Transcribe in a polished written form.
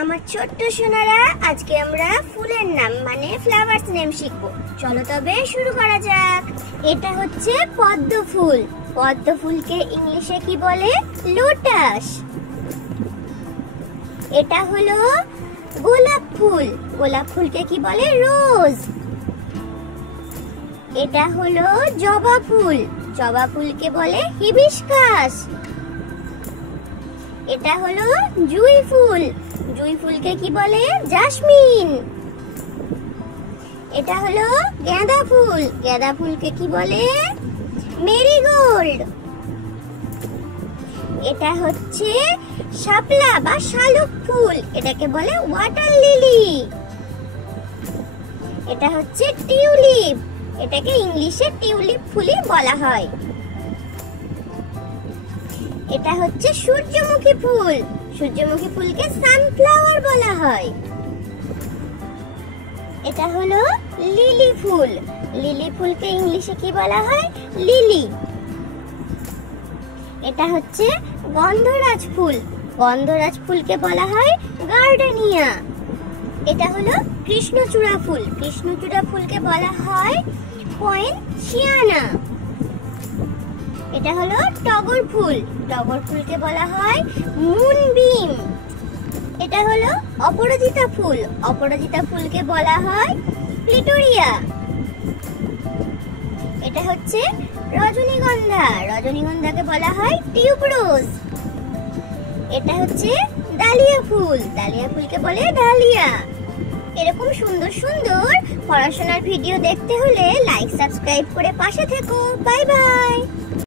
আমার ছোট্ট সোনারা, আজকে আমরা ফুলের নাম মানে ফ্লাওয়ার্স নেম শিখবো। চলো তবে শুরু করা যাক। এটা হচ্ছে পদ্ম ফুল। পদ্ম ফুলকে ইংলিশে কি বলে? লোটাস। এটা হলো গোলাপ ফুল। গোলাপ ফুলকে কি বলে? রোজ। এটা হলো জবা ফুল। জবা ফুলকে বলে হিবিস্কাস। এটা হলো জুঁই ফুল। জুঁই ফুলকে কি বলে? জাসমিন। এটা হলো গাঁদা ফুল। গাঁদা ফুলকে কি বলে? মেরিগোল্ড। এটা হচ্ছে শাপলা বা শালুক ফুল। এটাকে বলে ওয়াটার লিলি। এটা হচ্ছে টিউলিপ। এটাকে ইংলিশে টিউলিপ ফুলই বলা হয়। এটা হচ্ছে সূর্যমুখী ফুল। সূর্যমুখী ফুলকে সানফ্লাওয়ার বলা হয়। এটা হলো লিলি ফুল। লিলি ফুলকে ইংলিশে কি বলা হয়? লিলি। এটা হচ্ছে গন্ধরাজ ফুল। গন্ধরাজ ফুলকে বলা হয় গার্ডেনিয়া। এটা হলো কৃষ্ণচূড়া ফুল। কৃষ্ণচূড়া ফুলকে বলা হয় পয়েনসিয়ানা। এটা হলো টগর ফুল। টগর ফুলকে বলা হয় মুনবিম। এটা হলো অপরাজিতা ফুল। অপরাজিতা ফুলকে বলা হয় প্লিটোরিয়া। এটা হচ্ছে রজনীগন্ধা। রজনীগন্ধাকে বলা হয় টিউবরোজ। এটা হচ্ছে ডালিয়া ফুল। ডালিয়া ফুলকে বলে ডালিয়া। এরকম সুন্দর সুন্দর পড়াশোনার ভিডিও দেখতে হলে লাইক সাবস্ক্রাইব করে পাশে থেকো। Bye bye.